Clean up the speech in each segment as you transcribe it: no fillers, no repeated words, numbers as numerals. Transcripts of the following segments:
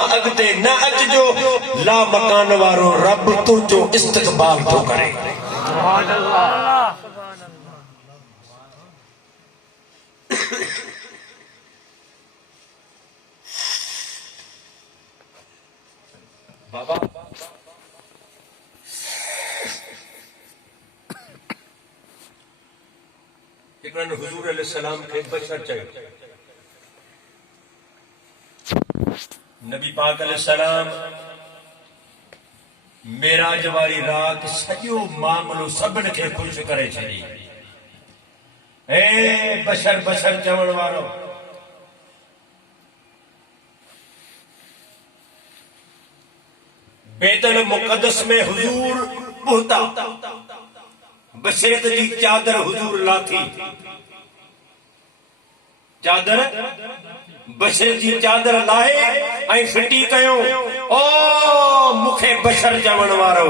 अगते न अचजो ला मकान वारो रब तुझो इस्तकबाल तो करे। सुभान अल्लाह। बाबा इकरान हुजूर अलैहिस्सलाम के बशर चाहिए। नबी पाक अलैहिस्सलाम मेराज वारी रात सॼो मामलो सभिन खे खुश करे छॾी। ए बशर बशर चवण वारो बैतुल मुक़द्दस में हुजूर पहुता, बशरत जी चादर हुजूर लाथी, चादर बशर जी चादर लाहे ऐं फिटी कयो। ओ मुखे बशर चवण वारो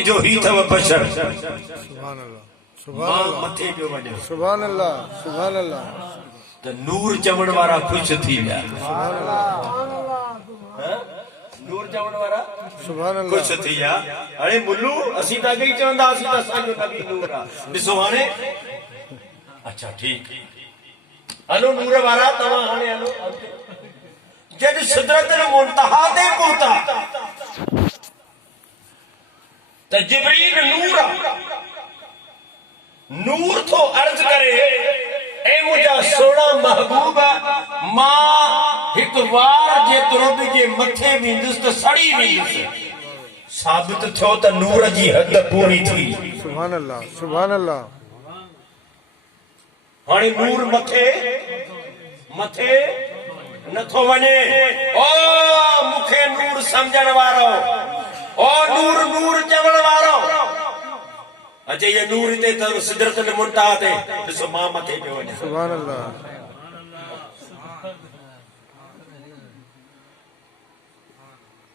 इजो ही थव बशर। सुभान अल्लाह सुभान अल्लाह मथे पियो वञे। सुभान अल्लाह सुभान अल्लाह। त नूर चवण वारा खुश थी विया। सुभान अल्लाह नूर चवण वारा सुभान अल्लाह खुश थी विया। अरे मुल्लू असीं त अॻे ई चवंदा असीं त असांजो नबी नूर आहे। ॾिसो हाणे अच्छा ठीक हलो नूर वारा तव्हां हाणे हलो। जद सिदरतुल मुंतहा ते पहुता त जिब्रील नूर तो अर्ज करे ए मुंहिंजा सोना महबूब मां हिकु वार जेतिरो बि जे मथे वेंदुसि त सड़ी वेंदुसि। साबित थियो त नूर जी हद पूरी थी। सुभान अल्लाह सुभान अल्लाह। हाणे नूर मथे मथे नथो वञे। ओ मुखे नूर समझण वारो, ओ नूर नूर चवण वारो अचे ये नूर ते त सिदरतुल मुंतहा ते ॾिसो मां मथे पियो वञे। सुभान अल्लाह।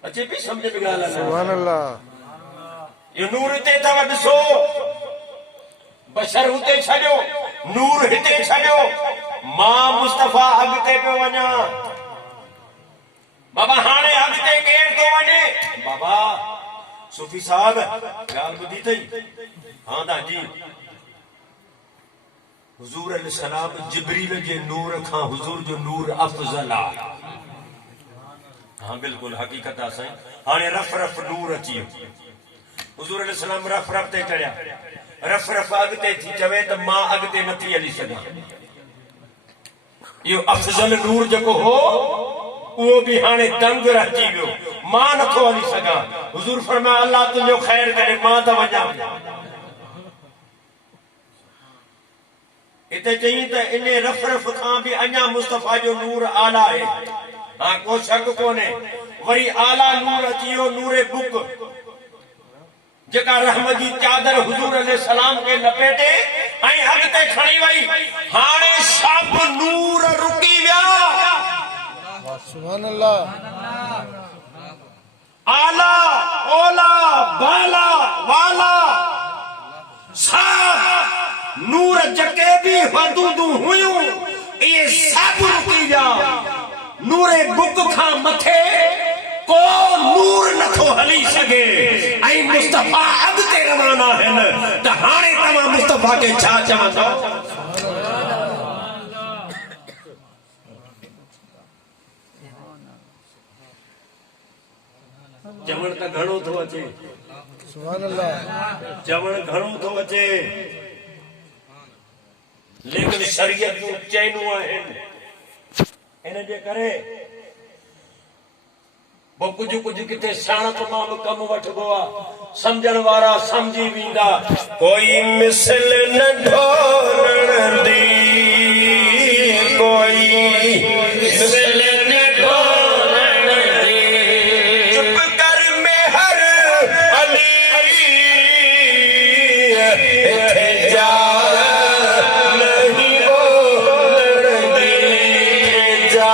अचे भी समझ में ॻाल्हि। सुभान अल्लाह। ये नूर ते अथव ॾिसो बशर हुते छॾियो नूर हिते छॾियो मां मुस्तफा अॻिते पियो वञा। बाबा हाणे अॻिते केरु थो वञे? बाबा सूफ़ी साहब ॻाल्हि ॿुधी अथई? हाँ दादी हुजूर अलैहिस्सलाम जिब्रील जे नूर खां हुजूर जो नूर अफज़ल आहे। हाँ बिल्कुल हकीकत आहे साईं। हाणे रफ रफ नूर अची वियो। हुजूर अलैहिस्सलाम रफ रफ ते चढ़िया। रफ रफ अॻिते थी चवे त मां अॻिते नथी हली सघां। इहो अफज़ल नूर जेको हो उहो बि हाणे दंग रहिजी वियो। मां नथो हली सघां। हुजूर फरमाया अल्लाह तुंहिंजो ख़ैर करे मां त वञा। हिते चई त इन रफ रफ खां बि अञा मुस्तफा जो नूर आला आहे। हाँ को शक कोन्हे। वरी आला नूर अची वियो नूरे बुक जेका रहमत जी चादर हुजूर अलैहिस्सलाम के लपेटे ऐं अॻिते खणी वई। हाणे सभ नूर रुकी विया। सुभान अल्लाह। आला ओला बाला वाला सब नूर जके भी हदूदूं हुयूं ये सब रुकी विया। नूरे बुक खां मथे को नूर नथो हली सघे ऐं मुस्तफा अॻिते रवाना आहिनि। त हाणे तव्हां मुस्तफा खे छा चवंदो? चवण त घणो थो अचे। सुभान अल्लाह। चवण घणो थो अचे लेकिन शरीयत जूं चैनूं आहिनि। इन जे करे वो कुछ कुछ किथे साणप मां बि कम वठबो आहे। समझण वारा समझी वेंदा। कोई मिसल न ढोलण दी कोई मिसल न ढोलण दी चुप कर में हर अली इथे जा नहीं बोलण दी जा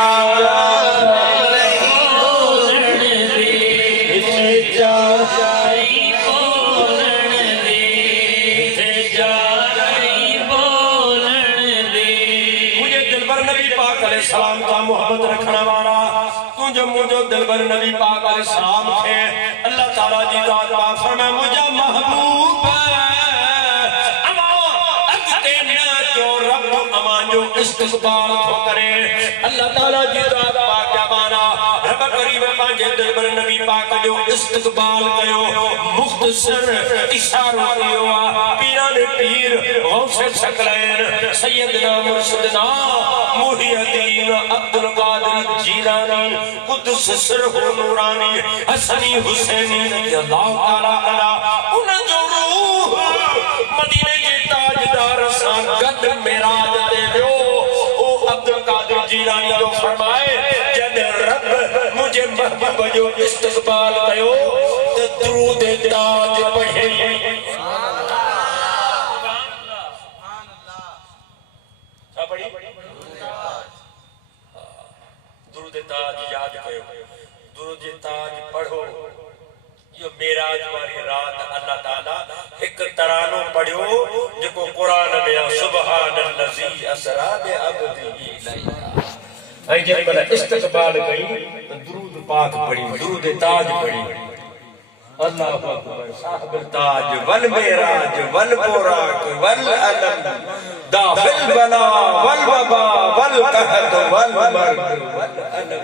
दिलबर नबी पाक अलैहिस्सलाम खे अल्लाह ताला जी ज़ात पाक फरमाए मुझा महबूब अमा अगते न जो रब अमा जो इस्तकबाल थो करे अल्लाह ताला जी ज़ात पाक जमाना रब करीम पंहिंजे दिलबर नबी पाक जो इस्तकबाल कयो मुख्तसर इशारो कयो पीरान पीर गौसे सकलैन सैयदना मुर्शिदना मुहियद्दीन अब्दुल कादिर जीलानी कुद्दुस सिरहु नूरानी हसनी हुसैनी रज़ियल्लाहु ताला अन्हा उन जो रूह मदीने जे ताजदार सां गद मेराज ते वियो ओ अब्दुल कादिर जीलानी जो फरमाए जद रब मुझे महबूब जो इस्तकबाल कयो त दुरूद ताज पढ़े दुरूद ताज याद कयो दुरूद ताज पढ़ो यो मेराज वाली रात अल्लाह ताला एक तरानो पढ़ियो जेको कुरान में सुबहानल्लज़ी असरा बि अब्दिही ऐं जॾहिं महिल इस्तक़बाल कई त दुरूद पाक पढ़ी दुरूद ताज पढ़ी अल्लाह अकबर साहिब ताज वल मेराज वल बुराक वल अलम दाखिल बला वल वबा वल कहत वल मर्द वल अलम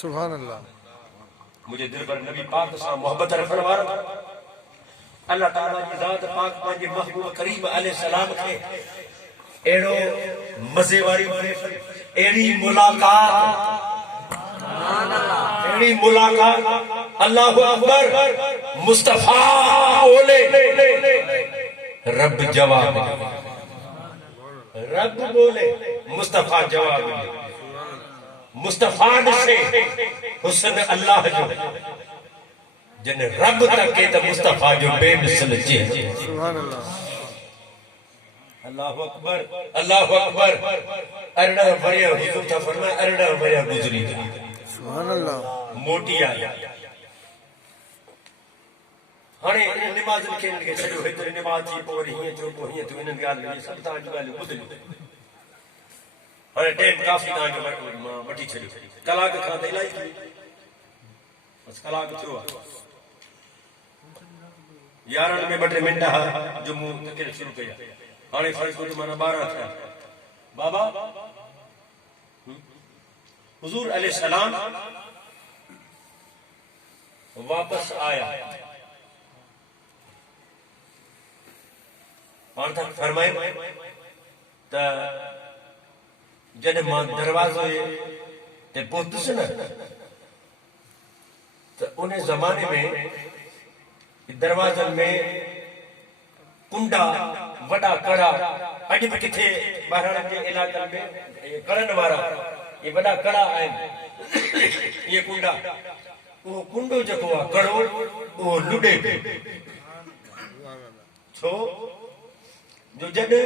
सुभान अल्लाह मुझे दिल पर नबी पाक से मोहब्बत रखने वाला अल्लाह ताला की जात पाक पंहिंजे महबूब करीम अलैहिस्सलाम के एड़ो मजे वाली एड़ी मुलाकात अल्लाह अकबर मुस्तफा बोले रब जवाब रब बोले मुस्तफा जवाब मुस्तफा से हुस्न अल्लाह जो जन रब तक के तो मुस्तफा जो बेमिसल जे सुभान अल्लाह अल्लाह अकबर अरड़ा वरिया हुजूर था फरमाया अरड़ा वरिया गुजरी सुभान अल्लाह मोटी आई हाणे इन नमाज़ खे छॾियो हेतिरी नमाज़ थी पोइ वरी हीअं थियो पोइ हीअं थियो इन्हनि ॻाल्हियुनि सभु तव्हांजूं ॻाल्हियूं ॿुधियूं हाणे टाइम काफ़ी तव्हांजो वठी छॾियो कलाक खां त इलाही थी बसि कलाक थियो आहे 11 में 2 मिंट हा जो मूं तकरीर शुरू कई आहे हाणे फर्ज़ कयो माना 12 थिया बाबा हुजूर अलैहिस्सलाम वापस आया पाण तक फरमाए त जॾहिं मां दरवाज़ो ते पहुतुसि न त उन ज़माने में दरवाज़नि में कुंडा वॾा कड़ा अॼु बि किथे ॿाहिरि जे इलाइक़नि में कड़नि वारा ये वॾा कड़ा आहिनि ये कुंडा उहो कुंडो जेको आहे कड़ो उहो लुॾे छो जो जॾहिं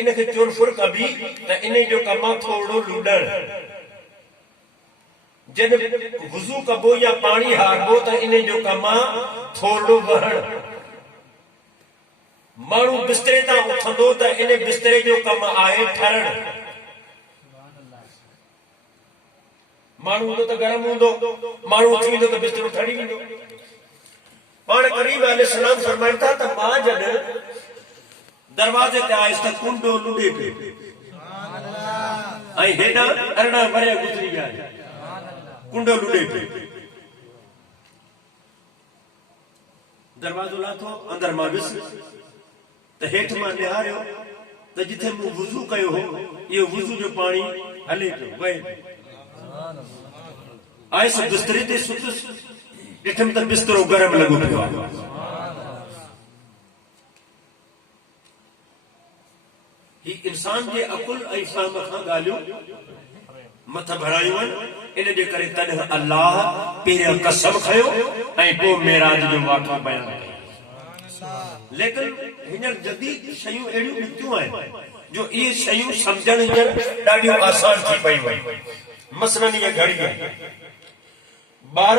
इनखे चुरफुर कबी त इन जो कम आहे थोरो लुॾण जॾहिं वुज़ू कबो या पाणी हारबो त इन जो कम आहे थोरो वहण माण्हू बिस्तरे तां उथंदो त इन बिस्तरे जो कम आहे ठरण माण्हू हूंदो त गरम हूंदो माण्हू उथी वेंदो त बिस्तरो ठरी वेंदो पाण करीम अलैहिस्सलाम फरमाइनि था त मां जॾहिं दरवाज़े ते आयुसि त कुंडो लुॾे पियो ऐं हेॾां अरिड़हं वरिया गुज़री विया कुंडो लुॾे पियो दरवाज़ो लाथो अंदर मां वियुसि त हेठि मां निहारियो त जिथे मूं वुज़ू कयो हो इहो वुज़ू जो पाणी हले पियो वहे आयुसि बिस्तरे ते सुतुसि ॾिठमि त बिस्तरो गरम लॻो पियो आहे ही इंसान जे अकुल ऐं फ़हम खां ॻाल्हियूं मथ भरायूं आहिनि इन जे करे तॾहिं अल्लाह पहिरियां कसम खयो ऐं पोइ मेराज जो वाक़ियो बयान कयो लेकिन हींअर जदीद शयूं अहिड़ियूं निकितियूं आहिनि जो इहे शयूं सम्झण हींअर ॾाढियूं आसान थी पयूं आहिनि मसलन इहा घड़ी आहे ॿार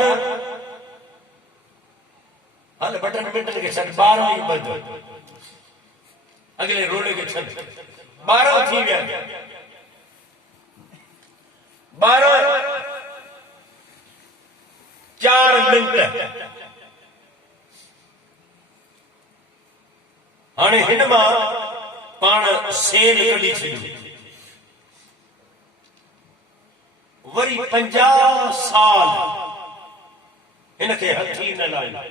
हल बटन मिटन खे छॾ 12 ई बंदि अगले रोले खे छॾ 12 थी विया 12 4 मिंट हाणे हिन मां पाण सेल कढी छॾियो वरी 50 साल हिनखे हथी न लायो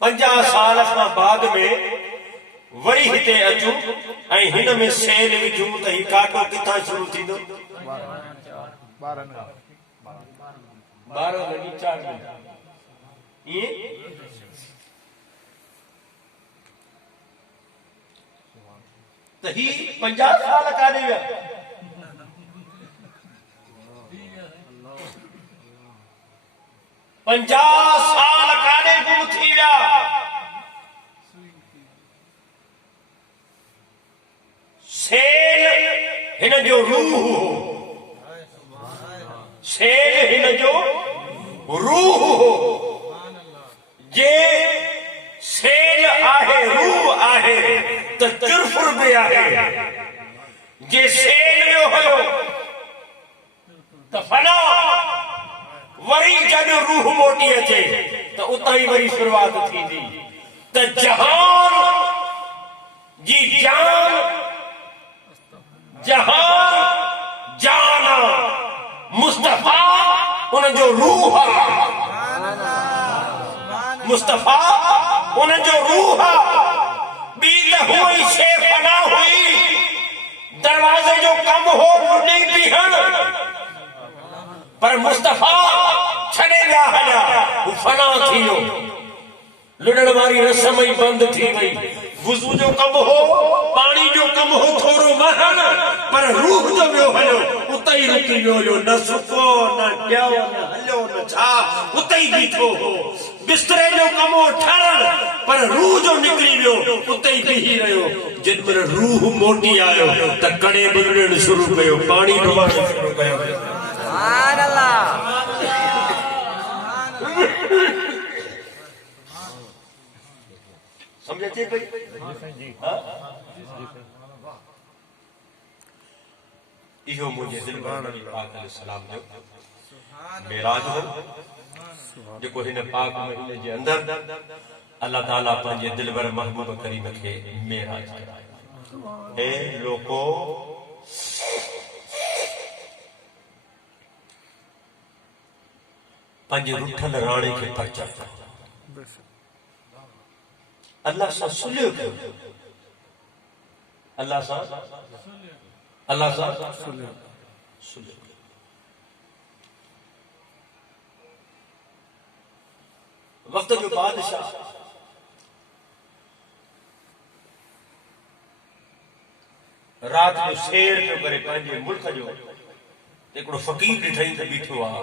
50 साल खां बाद में वरी हिते अचूं ऐं हिन में सेल विझूं त ही काटो किथां शुरू थींदो 12 लॻी 4 मिंट ईअं त ही 50 साल काॾे विया 50 साल काॾे गुम थी विया सेल हिन जो रूह हो सेल हिन जो रूह हो जे सेल आहे रूह आहे त चुरफुर बि आहे जे सेल जो हुयो त फना वरी जॾहिं रूह मोटी अचे त उतां ई वरी शुरूआत थींदी त जहान जी जान जहान जाना मुस्तफा उन जो रूह मुस्तफा उन जो रूह ॿी त हुई शइ फना हुई दरवाज़े जो कम हो लुॾी बीहण पर मुस्तफा छॾे विया हलिया हू फना थी वियो लुॾण वारी रस्म ई बंदि थी वई वुज़ू जो कम हो पाणी जो कम हो थोरो वहण पर रूह जो वियो हलियो उते ई रुकी वियो हुयो न सुको न ॾियो न हलियो न छा उते ई बीठो हो बिस्तरे जो कम हो ठरण पर रूह जो निकिरी वियो उते ई बीही रहियो जेॾीमहिल रूह मोटी आयो त कड़े बुलड़ण शुरू कयो पाणी डुबाइण शुरू कयो सुभान अल्लाह समझे थे भाई इहो मुझे दिल में नबी पाक अलैहिस्सलाम जो मेराज हो जेको हिन पाक महीने जे अंदर अल्लाह ताला पंहिंजे दिलबर महबूब करीम खे मेराज करायो हे लोको पंहिंजे रुठल राणे खे परचा अल्लाह सां सुलियो कयो अल्लाह सां सुलियो वक्त जो बादशाह रात जो शेर पियो करे पंहिंजे मुल्क जो हिकिड़ो फ़कीर ॾिठई त बीठो आहे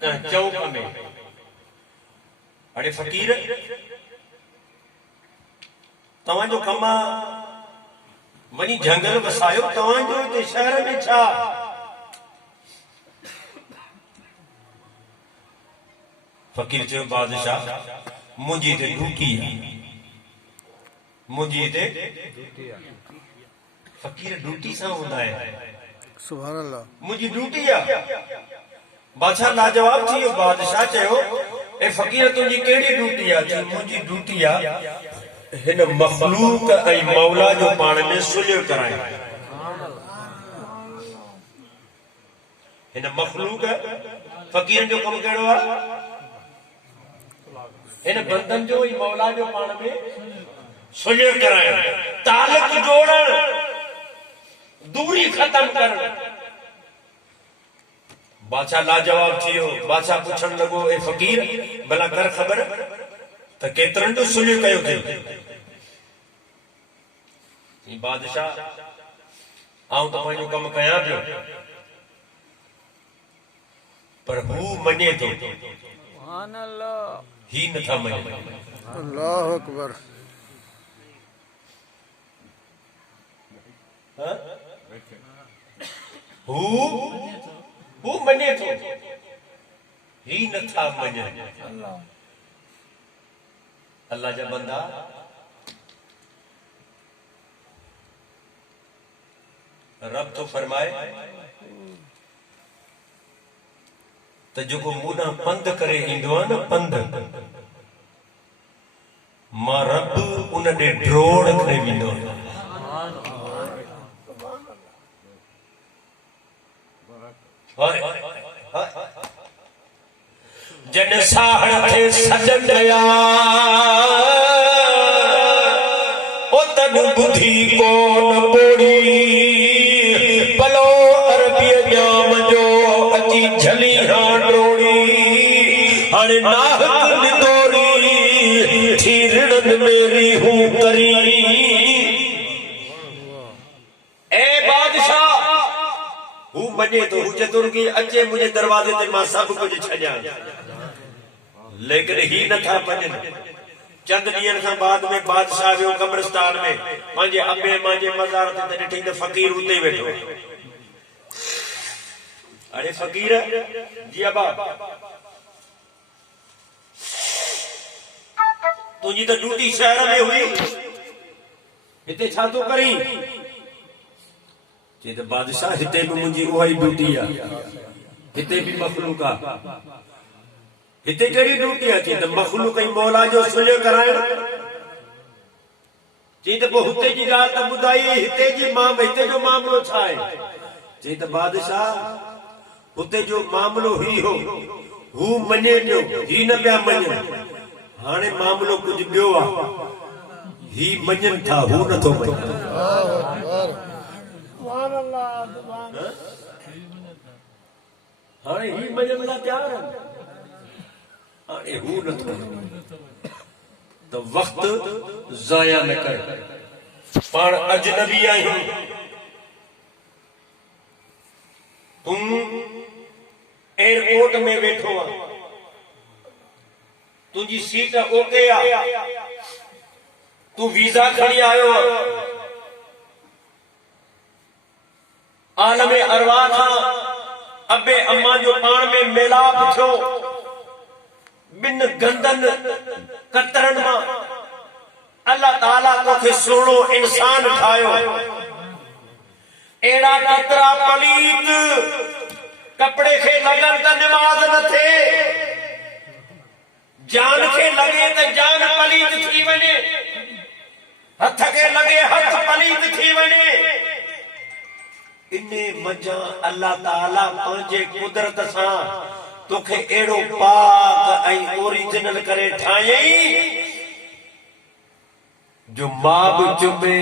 कंहिं चौक में। अड़े फ़कीर, तव्हांजो कमु आहे वञी झंगल वसायो, तव्हांजो हिते शहर में छा? फ़कीर चयो बादशाह मुंहिंजी हिते ड्यूटी आहे, मुंहिंजी हिते। फ़कीर ड्यूटी सां हूंदा आहिनि। सुभान अल्लाह। मुंहिंजी ड्यूटी आहे। बादशाह लाजवाब थी वियो। बादशाह चयो ए फ़कीर तुंहिंजी कहिड़ी ड्यूटी आहे? चयो मुंहिंजी ड्यूटी आहे हिन मखलूक ऐं मौला जो पाण में सुलह कराइण। हिन मखलूक फ़कीरनि जो कमु कहिड़ो आहे? हिन बंदन जो ऐं मौला जो पाण में सुलह कराइण, तालुक जोड़ण, दूरी खत्म करण। बादशाह लाजवाब थी वियो। बादशाह पुछण लॻो ए फ़कीर भला कर ख़बर त केतिरनि जो सुलह कयो अथई? बादशाह आऊं त पंहिंजो कमु कयां पियो, पर हू मञे थो, ही नथा मञनि। अल्लाह अकबर। हू मञे थो, ही नथा मञनि। अल्लाह जा बंदा, रब तो फरमाए त जेको मूंॾां पंध करे ईंदो आहे न, पंध, मां रब उन ॾे ड्रोड़ करे वेंदो आहियां। जन साहड़ थे सजन दया ओ तन बुधी कोन बोड़ी पलो अरबी जाम जो अची झली हां डोड़ी हाणे नाहक निदोरी थीरन मेरी हूं करी। ए बादशाह हू मञे तो, हू चतुर की अचे मुझे दरवाजे ते मां सब कुछ छॾियां, लेकिन ही नथा मञनि। चंद ॾींहंनि खां बाद में बादशाह वियो कब्रिस्तान में पंहिंजे अबे मां जे मज़ार ते ॾिठी त फ़कीर उते वेठो। अरे फ़कीर जी अबा, तुंहिंजी त ड्यूटी शहर में हुई, हिते छा थो करीं? चई त बादशाह हिते बि मुंहिंजी उहा ई ड्यूटी आहे, हिते बि मखलूक आहे। हिते कहिड़ी ड्यूटी आहे? चई त मखलूक ऐं मौला जो सुलह कराइण। चई त पोइ हुते जी ॻाल्हि त ॿुधाई, हिते जो मामिलो छा आहे? चई त बादशाह हुते जो मामिलो ही हो, हू मञे पियो, ही न पिया मञनि। हाणे मामिलो कुझु ॿियो आहे, ही मञनि था, हू नथो मञे। हाणे ही मञण लाइ तयार आहिनि, हाणे हू नथो। त वक़्तु ज़ाया न कर, पाण अजनबी आहियूं। तूं एयरपोर्ट में वेठो आहे, तुंहिंजी सीट ओके आहे, तूं वीज़ा खणी आयो आहे, आलम अरवाह खां अबे अम्मा जो पाण में मेलाप थियो, बिन गंदन कतरनि मां अल्लाह ताला तोखे सुहिणो इंसान ठाहियो। अहिड़ा कतरा पलीत कपड़े खे लॻनि त निमाज़ न थिए, जान खे लॻे त जान पलीत थी वञे, हथ खे लॻे हथ पलीत थी वञे। इने मजा अल्लाह ताला पंहिंजे कुदरत सां तोखे अहिड़ो पाक ऐं ओरिजिनल करे ठाहियई जो मां बि चुमे,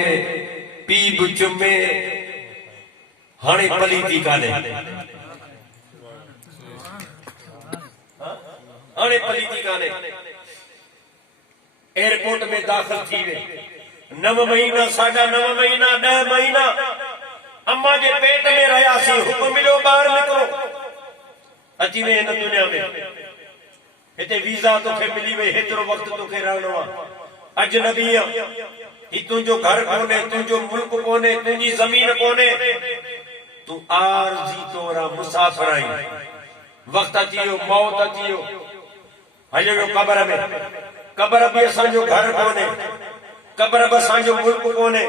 पीउ बि चुमे, हाणे पलीती कान्हे। हाणे पलीती कान्हे। एयरपोर्ट में दाख़िल थी वे, 9 महीना, 9.5 महीना, 10 महीना अम्मा जे पेट में रहियासीं, हुकुम मिलियो ॿाहिरि निकिरो, अची वे हिन दुनिया में। हिते वीज़ा तोखे मिली वई, हेतिरो वक़्तु तोखे रहणो आहे। अजनबी ही तुंहिंजो घर कोन्हे, तुंहिंजो मुल्क कोन्हे, तुंहिंजी ज़मीन कोन्हे, तूं आरज़ी तौर मुसाफ़िर आहीं। वक़्तु अची वियो, मौत अची वियो, हलियो वियो कब्र में। कब्र बि असांजो घर कोन्हे, कब्र बि असांजो मुल्क कोन्हे,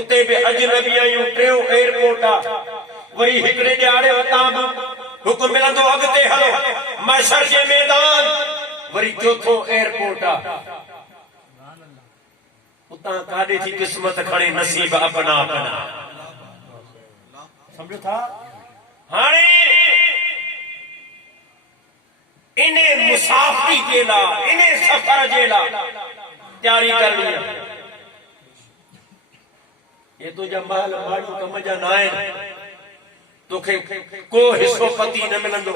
उते बि अजनबी आहियूं। टियों एयरपोर्ट आहे, वरी हिकिड़े ॾियारे उतां बि हुकुम मिलंदो अॻिते हलो महशर जे मैदान, वरी चौथो एयरपोर्ट आहे, उतां काॾे थी क़िस्मत खणे नसीब अपना अपना। सम्झो था? हाणे इने मुसाफ़िरी जे लाइ, इने सफ़र जे लाइ तयारी करणी आहे। ये तुझा महल माड़ू कम जा न आहिनि, तोखे को हिस्सो पति न मिलंदो,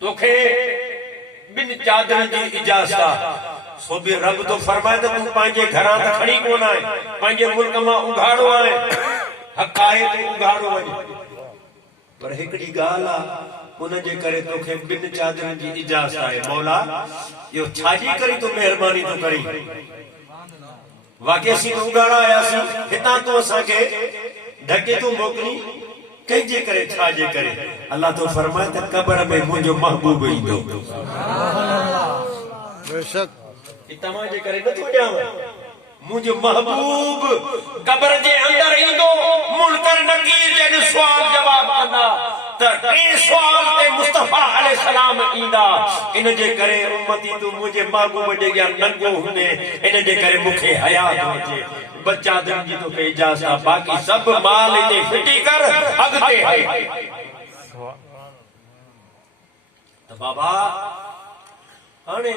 तोखे ॿिनि चादरनि जी इजाज़त आहे। सो बि रब तो फरमाए त तूं पंहिंजे घरां त खणी कोन आहे, पंहिंजे मुल्क मां उघाड़ो आहे, हक़ आहे तूं उघाड़ो वञ। पर हिकिड़ी ॻाल्हि आहे, उनजे करे तोखे ॿिनि चादरनि जी इजाज़त आहे। मौला इहो छाजी करी तूं महिरबानी तूं करी? वाकई असीं उघाड़ा आयासीं, हितां तूं असांखे ढके तूं मोकिली, कंहिंजे करे, छाजे करे? अल्लाह तो फरमाए त कब्र में मुंहिंजो महबूब ईंदो। बेशक तव्हांजे करे नथो ॾियां, मुंहिंजो महबूब कब्र जे अंदर ईंदो। मुनकर नकीर जॾहिं सुवाल जवाब कंदा त टे सुवाल ते मुस्तफा अलैहिस्सलाम ईंदा। इन जे करे उम्मती तूं मुंहिंजे महबूब जे अॻियां नंगो हूंदे, इन जे करे मूंखे हया थो अचे। बच्चा दिन जी तोखे इजाज़त आहे, बाक़ी सभु माल हिते फिटी कर, अॻिते हल। त बाबा हाणे